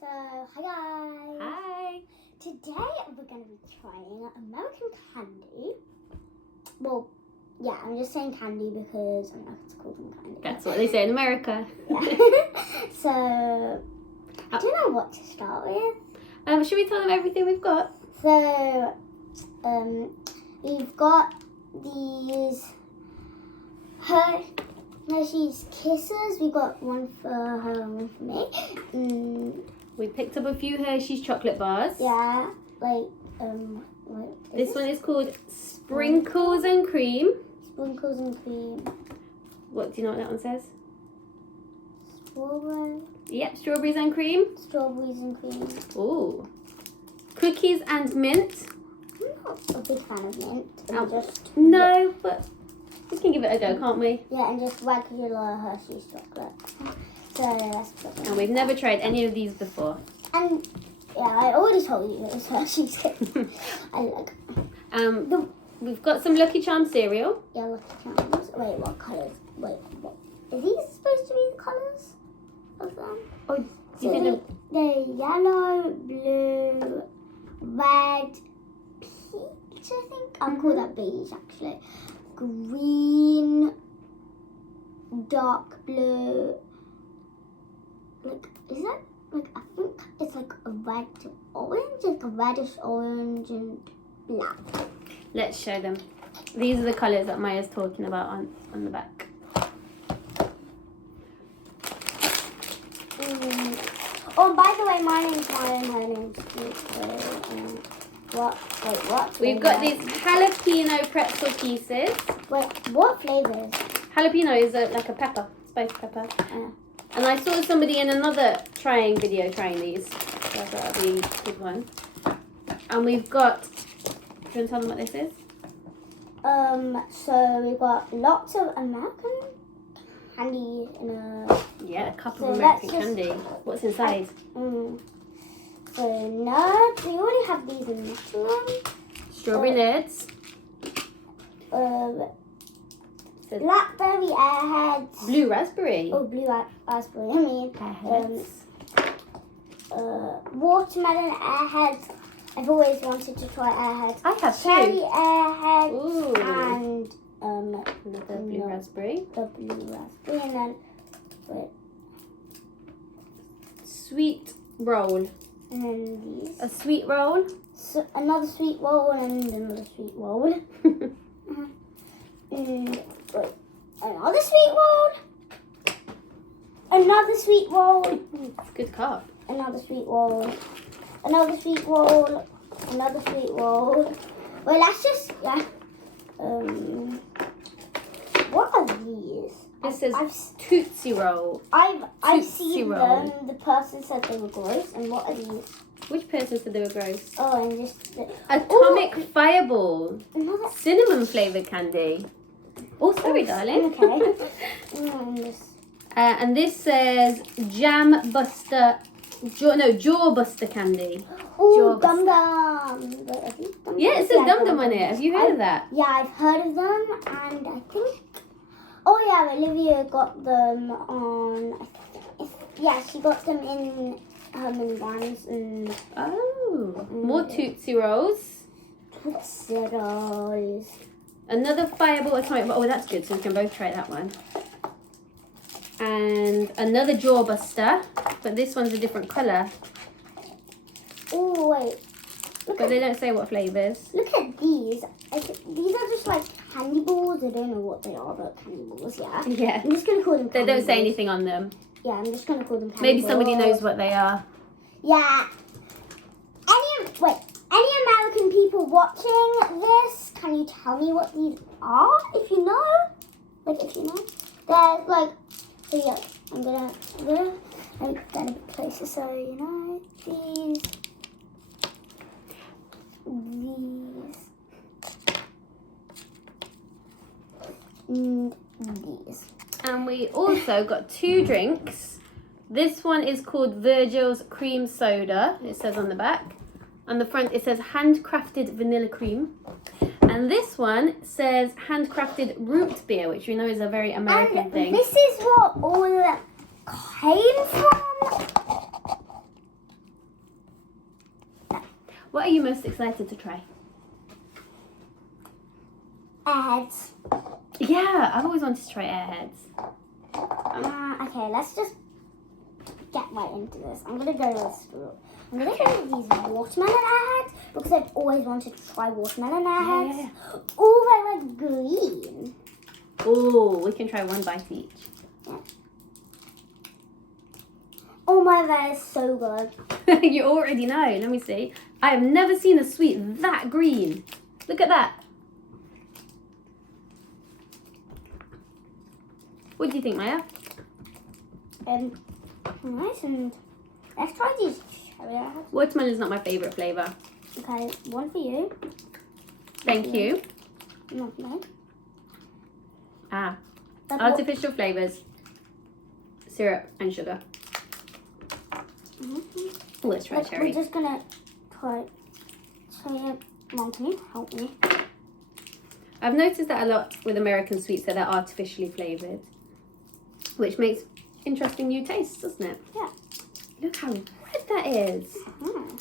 So, hi guys. Hi. Today we're going to be trying American candy. Well, yeah, I'm just saying candy because I don't know if it's called candy. That's what they say in America. Yeah. So, I don't know what to start with. Should we tell them everything we've got? So, we've got these Hershey's Kisses. We got one for her and one for me. We picked up a few Hershey's chocolate bars. Yeah, like, this one is called Sprinkles and Cream. Sprinkles and Cream. What do you know what that one says? Strawberry. Yep, strawberries and cream. Strawberries and cream. Ooh. Cookies and mint. I'm not a big fan of mint. No, but we can give it a go, can't we? Yeah, and just regular Hershey's chocolate. So let's put And we've never tried any of these before. And yeah, I already told you it was Hershey's Kisses. I like. We've got some Lucky Charms cereal. Yeah, Lucky Charms. Wait, what colours? Wait, what? Are these supposed to be the colours of them? Oh, do you think they're yellow, blue, red, peach, I think. I'll call that beige, actually. Green, dark blue. Like, is that, like, I think it's like a red orange, like a reddish orange and black. Let's show them. These are the colours that Maya's talking about on the back. Oh, by the way, my name's Maya and her name's Jude. What? We've got these jalapeno pretzel pieces. Wait, what flavours? Jalapeno is like a pepper, spicy pepper. And I saw somebody in another video trying these. So I thought that'd be a good one. And we've got, do you want to tell them what this is? So we've got lots of American candy in a... Yeah, a cup of American candy. What's inside? So nuts. We already have these in this one. Strawberry nuts. Blackberry airheads. Blue raspberry. Oh, blue raspberry. I mean, Airheads. Watermelon airheads. I've always wanted to try airheads. I have Cherry too. airheads. Ooh. And another blue raspberry. The blue raspberry, and then Sweet roll. And then these. A sweet roll. So another sweet roll and another sweet roll. And another sweet roll. Another sweet roll. It's a good cup. Another sweet roll. Another sweet roll. Another sweet roll. Well, let's just what are these? This says Tootsie Roll. I've seen Tootsie Roll. them. The person said they were gross. And what are these? Which person said they were gross? Oh, and just Atomic Fireball. Another Cinnamon flavoured candy. Oh, sorry, darling. Okay. And this says Jam Buster. Jaw Buster candy. Oh, Dum Dum. Yeah, it says Dum Dum on it. Have you heard of that? Yeah, I've heard of them, and I think. Oh yeah, Olivia got them on. Yeah, she got them in her mini brands and. Oh, more Tootsie Rolls. Tootsie Rolls. Another Fireball Atomic. Oh, that's good. So we can both try that one. And another Jaw Buster, but this one's a different colour. Oh wait. But they don't say what flavours. Look at these. These are just like candy balls. I don't know what they are, but candy balls, yeah. Yeah. I'm just going to call them candy They don't say balls. anything on them. Yeah, I'm just going to call them candy Maybe balls. somebody knows what they are. Yeah. Any American people watching this, can you tell me what these are? If you know. Like, if you know. There's like, so yeah, I'm gonna get a bit closer so you know. These. And these. And we also got two drinks. This one is called Virgil's Cream Soda. It says on the back. On the front it says handcrafted vanilla cream. And this one says handcrafted root beer, which we know is a very American thing. This is what all came from. What are you most excited to try? Airheads. Yeah, I've always wanted to try airheads. Okay, let's just get right into this. I'm gonna go with these watermelon airheads because I've always wanted to try watermelon airheads. Yeah. Oh, they're like green. Oh, we can try one bite each. Yeah. Oh my, that is so good. You already know. Let me see. I have never seen a sweet that green. Look at that. What do you think, Maya? Nice, and let's try these cherry airheads. Watermelon is not my favourite flavour. Okay, one for you. Thank you. Lovely. Ah, That's artificial flavours. Syrup and sugar. Oh, let's try cherry. We're just gonna try. So, yeah, Mom, can you help me? I've noticed that a lot with American sweets that they're artificially flavoured, which makes interesting new tastes, doesn't it? Yeah. Look how red that is. Mm.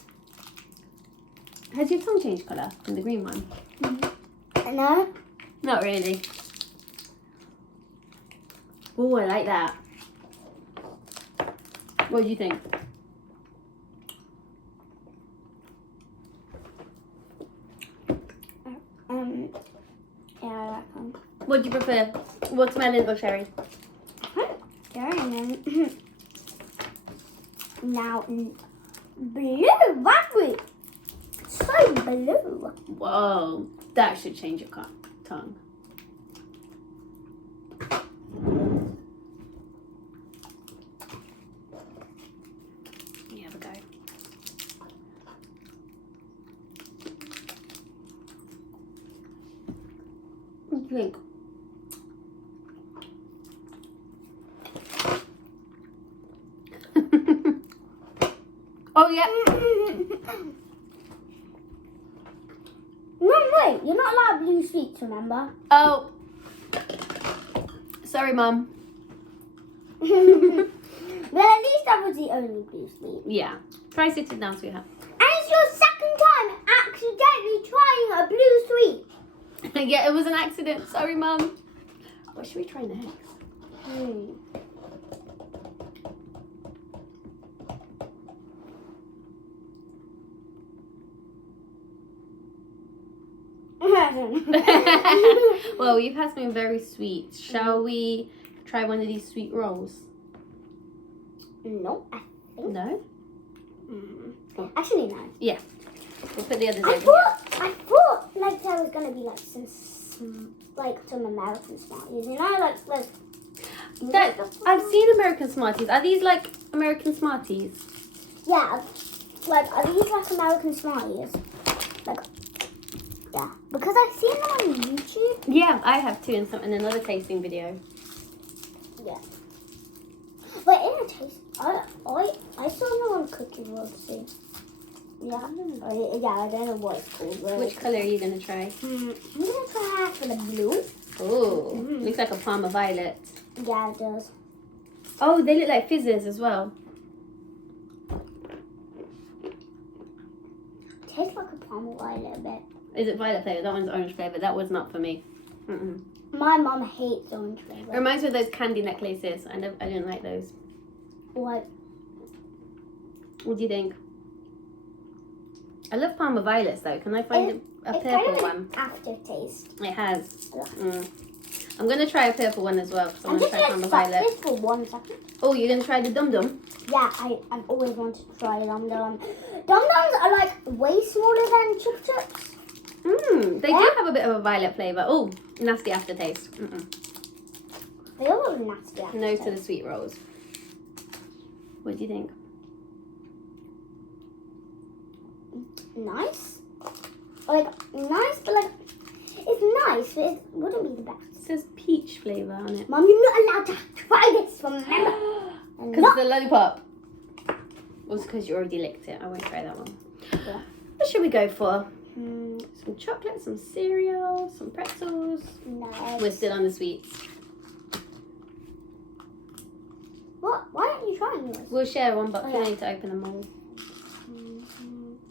Has your tongue changed colour from the green one? No. Not really. Oh, I like that. What do you think? Yeah, I like them. What do you prefer, watermelon or cherry? Cherry and then now blue. Lovely. So blue. Whoa, that should change your tongue. Let me have a go. What do you think? Oh yeah. No, wait. You're not allowed blue sweets, remember? Oh. Sorry, Mum. Well, at least that was the only blue sweet. Yeah. Try sitting down, sweetheart. And it's your second time accidentally trying a blue sweet. Yeah, it was an accident. Sorry, Mum. What should we try next? Well, you've had something very sweet. Shall we try one of these sweet rolls? No, I think. No? Actually, no. Yeah. We'll put the others I over here. thought like there was gonna be like some American Smarties, you know, like I've seen American Smarties. Are these like American Smarties? yeah, like are these like American Smarties? Like yeah, because I've seen them on YouTube. Yeah, I have too in another tasting video. Yeah, but in a taste, I saw them on Cookie World too. Yeah, I don't know what it's called. Really. Which colour are you going to try? I'm gonna try for the blue. Oh, looks like a Parma Violet. Yeah, it does. Oh, they look like fizzes as well. Tastes like a Parma Violet a bit. Is it violet flavour? That one's orange flavour. That was not for me. My mum hates orange It flavour. reminds me of those candy necklaces. I didn't like those. What? What do you think? I love Parma Violets though. Can I find a It's purple kind of one? an aftertaste. It has. Yeah. I'm going to try a purple one as well because I I'm want to just try gonna Parma stop Violet. this for 1 second. Oh, you're going to try the Dum Dum? Yeah, I've always wanted to try Dum Dum. Dum Dums are like way smaller than Chip Chips. They do have a bit of a violet flavour. Oh, nasty aftertaste. They are all nasty. No to the sweet rolls. What do you think? Nice. Like, nice, but like, it's nice, but it wouldn't be the best. It says peach flavour on it. Mum, you're not allowed to try this, remember? Because it's a lollipop. Or because you already licked it. I won't try that one. Yeah. What should we go for? Some chocolate, some cereal, some pretzels. Nice. We're still on the sweets. What? Why aren't you trying yours? We'll share one, but Oh, we yeah. need to open them all.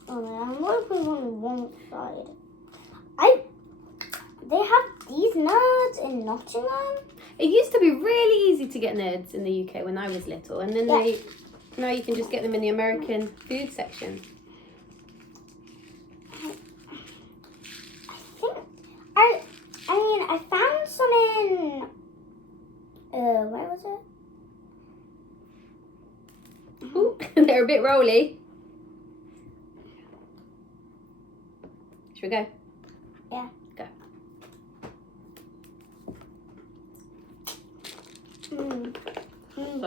Oh man, I'm gonna put it on one side. They have these nerds in Nottingham. It used to be really easy to get nerds in the UK when I was little, and then Yeah. now you can just get them in the American food section. I found some in where was it? Ooh, they're a bit rolly. Should we go? Yeah. Go.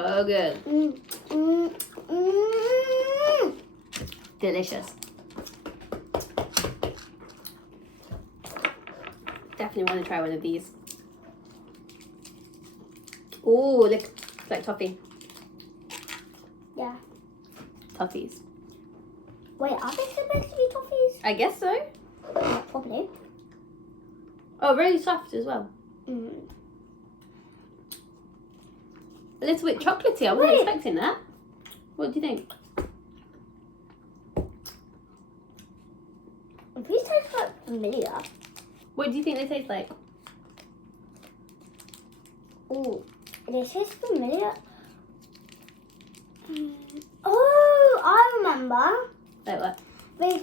So good. Delicious. Definitely want to try one of these. Oh, look, it's like toffee. Yeah. Toffees. Wait, are they supposed to be toffees? I guess so. Yeah, probably. Oh, really soft as well. A little bit chocolatey. I wasn't expecting that. What do you think? These taste like familiar. What do you think they taste like? Oh, they taste familiar. Oh, I remember. Like what? These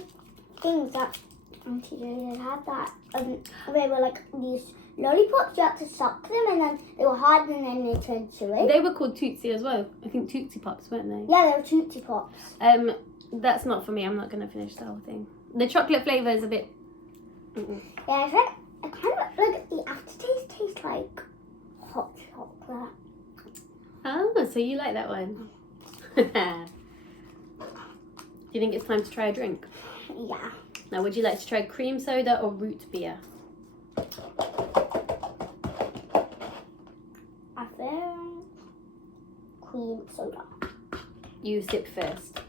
things that Auntie Jude had that. They were like these lollipops. You had to suck them, and then they were hard, and then they turned chewy. They were called Tootsie as well. I think Tootsie Pops, weren't they? Yeah, they were Tootsie Pops. That's not for me. I'm not gonna finish the whole thing. The chocolate flavour is a bit. Yeah, it's like I kind of like the aftertaste tastes like hot chocolate. Oh, so you like that one? Do you think it's time to try a drink? Yeah. Now, would you like to try cream soda or root beer? I found cream soda. You sip first.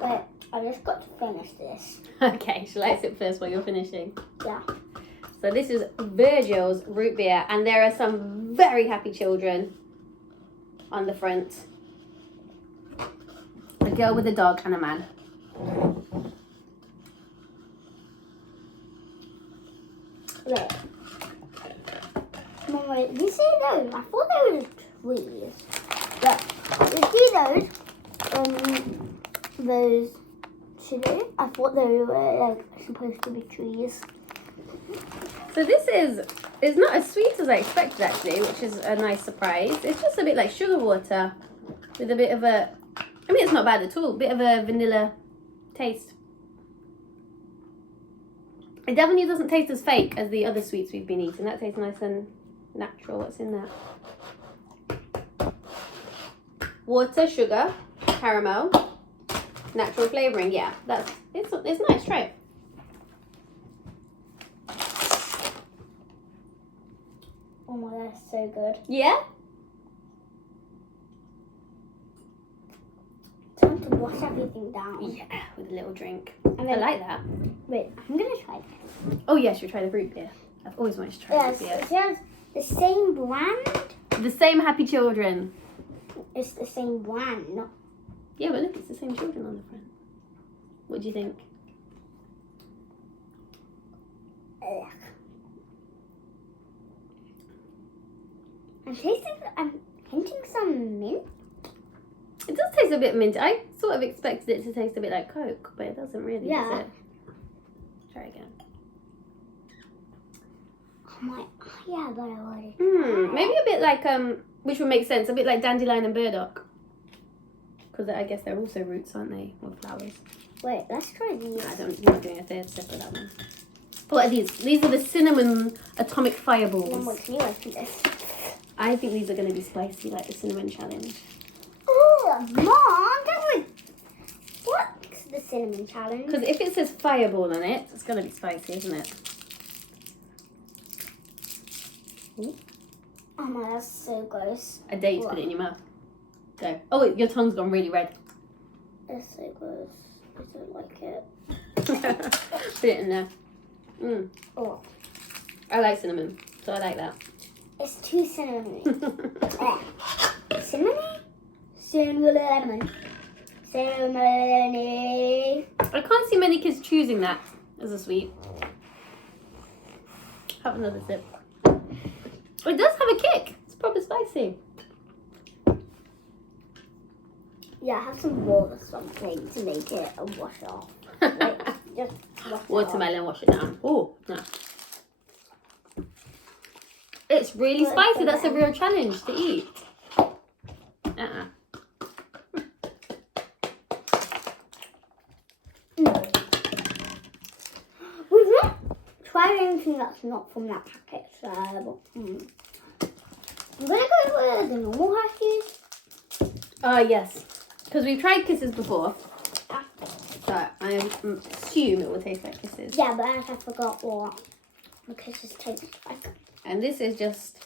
Wait, I just got to finish this. Okay, shall I sip first while you're finishing? Yeah. So this is Virgil's root beer, and there are some very happy children on the front. A girl with a dog and a man. Look. Mom, wait, you see those? I thought they were trees. Look, you see those chili? I thought they were like supposed to be trees. So this is not as sweet as I expected actually, which is a nice surprise. It's just a bit like sugar water with a bit of a, I mean it's not bad at all, bit of a vanilla taste. It definitely doesn't taste as fake as the other sweets we've been eating. That tastes nice and natural. What's in that? Water, sugar, caramel, natural flavouring. Yeah, it's nice. Try it. Oh my god, that's so good. Yeah? Time to wash everything down. Yeah, with a little drink. And I then, like that. wait, I'm gonna try this. Oh yes, you'll try the root beer. I've always wanted to try Yes, root beer. it says the same brand. The same happy children. It's the same brand, not. Yeah, but look, it's the same children on the front. What do you think? Ugh. I'm hinting some mint. It does taste a bit minty. I sort of expected it to taste a bit like Coke, but it doesn't really, Yeah. does it? Try again. Oh my, yeah, but I already. Maybe a bit like, which would make sense, a bit like dandelion and burdock. Because I guess they're also roots, aren't they? Or flowers. Wait, let's try these. I'm not doing a third sip of that one. What are these? These are the cinnamon atomic Then fireballs. what can you open this? I think these are going to be spicy, like the cinnamon challenge. Oh, Mom, that would. What's the cinnamon challenge? Because if it says fireball on it, it's going to be spicy, isn't it? Ooh. Oh my, that's so gross. I dare you to put it in your mouth. Go. Oh, your tongue's gone really red. It's so gross. I don't like it. Put it in there. Oh, I like cinnamon, so I like that. it's too cinnamony. Cinnamony? Cinnamon. Cinnamony. I can't see many kids choosing that as a sweet. Have another sip. It does have a kick. It's proper spicy. Yeah, have some water or something to make it a wash off. Like, just wash it Watermelon, wash it down. Oh, no. It's really spicy. That's a real challenge to eat. We've not tried anything that's not from that packet, so I'm gonna go for the normal Hershey's. Yes. Because we've tried Kisses before. So I assume it will taste like Kisses. Yeah, but I forgot what the Kisses taste like. And this is just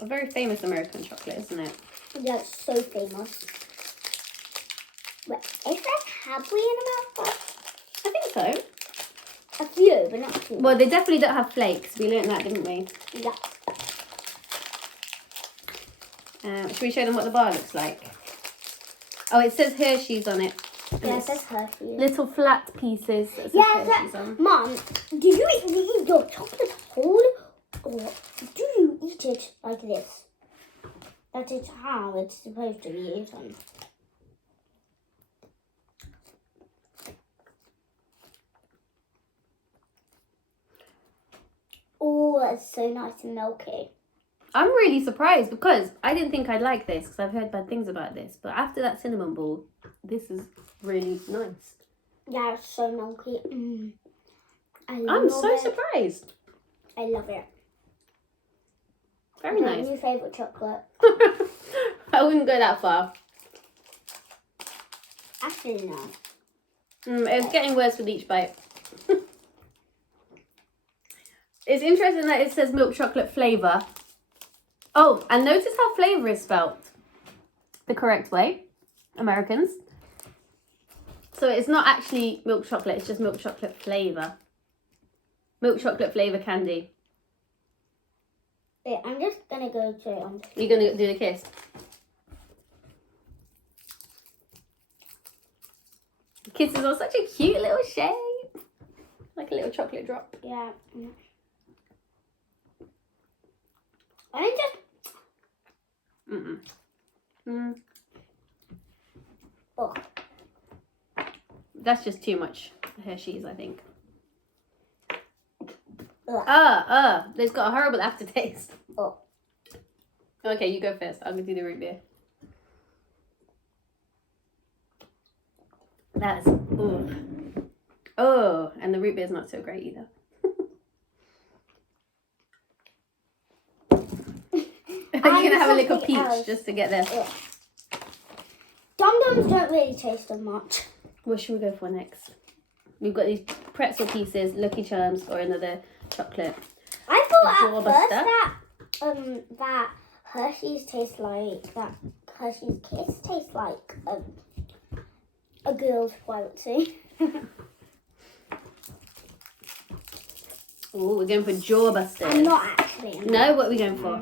a very famous American chocolate, isn't it? Yeah, it's so famous. But is there Cadbury in America? I think so. A few, but not too. Well, they definitely don't have flakes. We learned that, didn't we? Yeah. Should we show them what the bar looks like? Oh, it says Hershey's on it. Yeah, it says Hershey's. Little flat pieces. That says Yeah, Hershey's on. Mum, do you eat your chocolate whole, or do you eat it like this? That is how it's supposed to be eaten. Oh, it's so nice and milky. I'm really surprised because I didn't think I'd like this because I've heard bad things about this. But after that cinnamon ball, this is really nice. Yeah, it's so milky. I'm so surprised. I love it. Very nice. My new favourite chocolate. I wouldn't go that far. Actually, no. It's getting worse with each bite. It's interesting that it says milk chocolate flavour. Oh, and notice how flavour is spelt the correct way, Americans. So it's not actually milk chocolate, it's just milk chocolate flavour. Milk chocolate flavour candy. Wait, I'm just going to go straight on. You're going to do the kiss? The kisses are such a cute little shape. Like a little chocolate drop. Yeah. I just... Oh. That's just too much Hershey's, I think. It's got a horrible aftertaste. Oh. Okay, you go first. I'm going to do the root beer. That's... Ooh. Oh, and the root beer's not so great either. You're going to have a lick of peach just to get there. Yeah. Dum-dums don't really taste of much. What should we go for next? We've got these pretzel pieces, Lucky Charms, or another chocolate. I thought at first that Hershey's tastes like, that Hershey's Kiss tastes like a girl's royalty. Oh, we're going for Jawbusters. I'm not actually. No, what are we going for?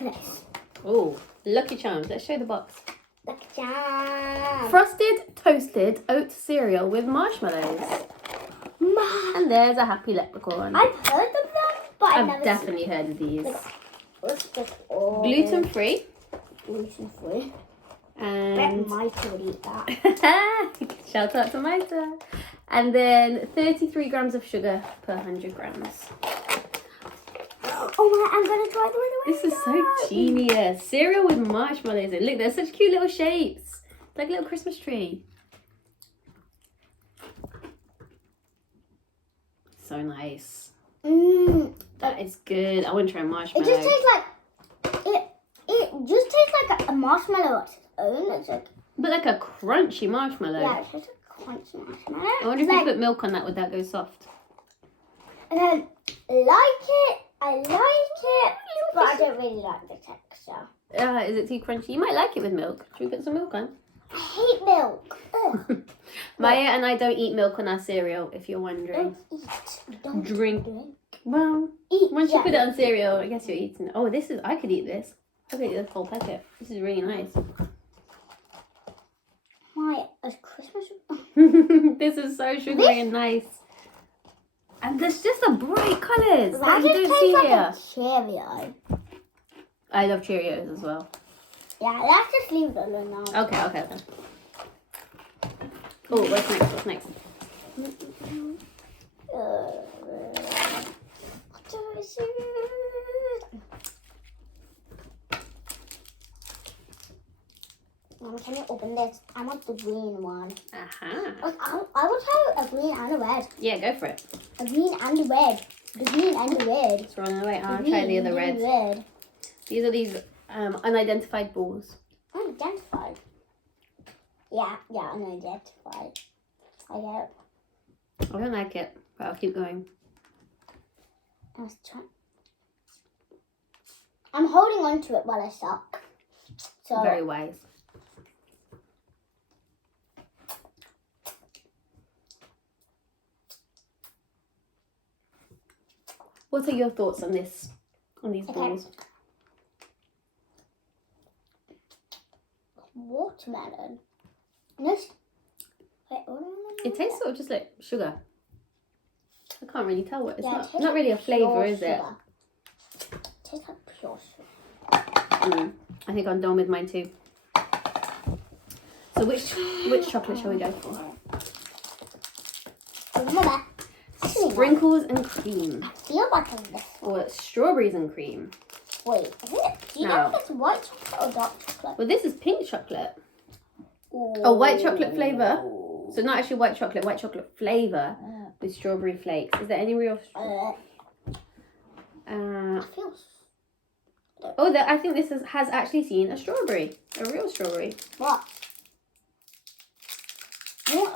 This. Oh, Lucky Charms. Let's show the box. Lucky Charms. Frosted toasted oat cereal with marshmallows. And there's a happy leprechaun. I've heard of them, but I've never definitely heard of these. Let's just all Gluten free. Gluten free. And Bet Mita would eat that. shout out to Mita. And then 33 grams of sugar per 100 grams. Oh my, I'm going to try the This is so genius. Cereal with marshmallows in. Look, they're such cute little shapes. It's like a little Christmas tree. So nice. That is good. I want to try marshmallow. It just tastes like it just tastes like a marshmallow on its own. It's like, but like a crunchy marshmallow. yeah, it's just a crunchy marshmallow. I wonder if you put milk on that, would that go soft? I don't like it. I like it, but I don't really like the texture. Is it too crunchy? You might like it with milk. Should we put some milk on? I hate milk. Ugh. Maya and I don't eat milk on our cereal, if you're wondering. Don't eat. Don't Drink. drink. Well, Eat. once you put it on cereal, I guess you're eating it. Oh, I could eat this. I could eat this whole packet. This is really nice. Why? It's This is so sugary and nice. And there's just the bright colours that you just don't see tastes here. like a Cheerio. I love Cheerios as well. Yeah, let's just leave it alone now. Okay. Oh, what's next? Mom, can you open this? I want the green one. Uh-huh. I will try a green and a red. Yeah, go for it. A green and a red. The green and the red. It's running away. I'll try the other red. Red. These are these unidentified balls. Unidentified. Yeah, unidentified. I get it. I don't like it, but I'll keep going. Let's try. I'm holding on to it while I suck. So Very wise. What are your thoughts on this? On these balls? Watermelon. This. Wait, It tastes sort of just like sugar. I can't really tell what it's Yeah, it not. tastes Not really a like flavour, pure is it? sugar. It tastes like pure sugar. I think I'm done with mine too. So which chocolate shall we go for? Mama, Sprinkles and cream. I feel like I'm this. Or strawberries and cream. Wait, is it? Do you know if it's white chocolate or dark chocolate? Well, this is pink chocolate. Ooh. A white chocolate flavour. So not actually white chocolate flavour with strawberry flakes. Is there any real? I feel. Oh, I think this has actually seen a strawberry, a real strawberry. What?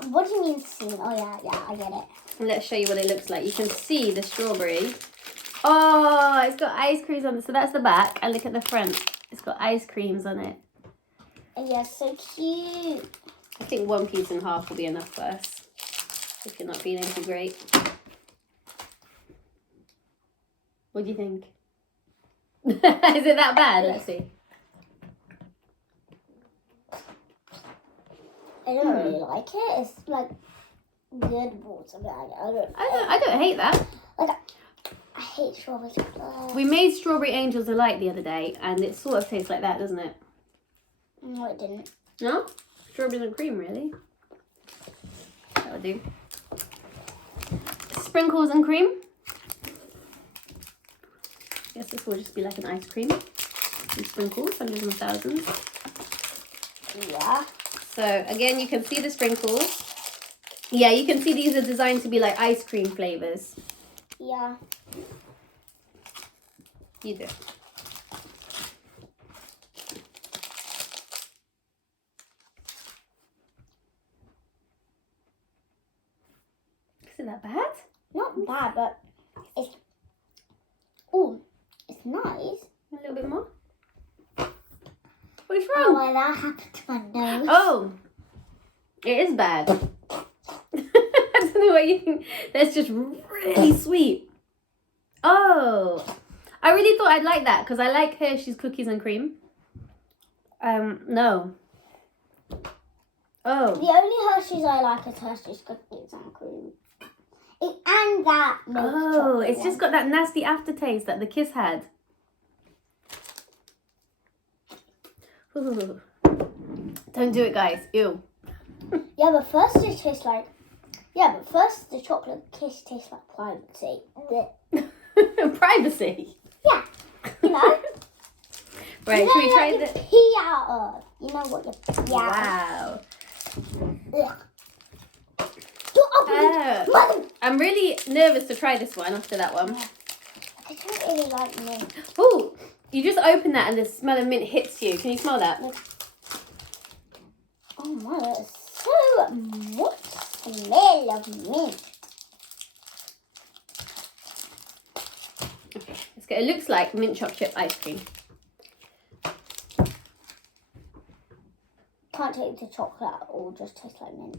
What do you mean seen? Oh yeah, I get it. And let's show you what it looks like. You can see the strawberry. Oh, it's got ice creams on it. So that's the back. And look at the front. It's got ice creams on it. Yeah, so cute. I think one piece and a half will be enough for us. If you're not feeling too great. What do you think? Is it that bad? Let's see. I don't really like it. It's like good watermelon. I don't hate that. Like I hate strawberry chocolate. We made strawberry angels delight the other day, and it sort of tastes like that, doesn't it? No, it didn't. No? Strawberries and cream, really? That'll do. Sprinkles and cream. Guess this will just be like an ice cream. And sprinkles, hundreds and thousands. Yeah. So again, you can see the sprinkles. Yeah, you can see these are designed to be like ice cream flavours. Yeah. You do. Is it that bad? Not bad, but it's. Oh, it's nice. A little bit more. What's Oh, wrong? well, that happened to my nose. Oh, it is bad. I don't know what you think. That's just really sweet. Oh, I really thought I'd like that because I like Hershey's cookies and cream. No. Oh. The only Hershey's I like is Hershey's cookies and cream. And that milk Oh, chocolate it's just got that nasty aftertaste that the kiss had. Ooh. Don't do it, guys. Ew. Yeah, but first it tastes like. Yeah, but first the chocolate kiss tastes like privacy. Privacy. Yeah, you know. Right, You should we know try what the... you pee out of. You know what you pee out Wow. of. Ugh. Don't open it. Mother. I'm really nervous to try this one after that one. I don't really like mint. Oh, you just open that and the smell of mint hits you. Can you smell that? Oh my, that's so much smell of mint. Okay, let's go. It looks like mint chocolate chip ice cream. Can't take the chocolate or just tastes like mint.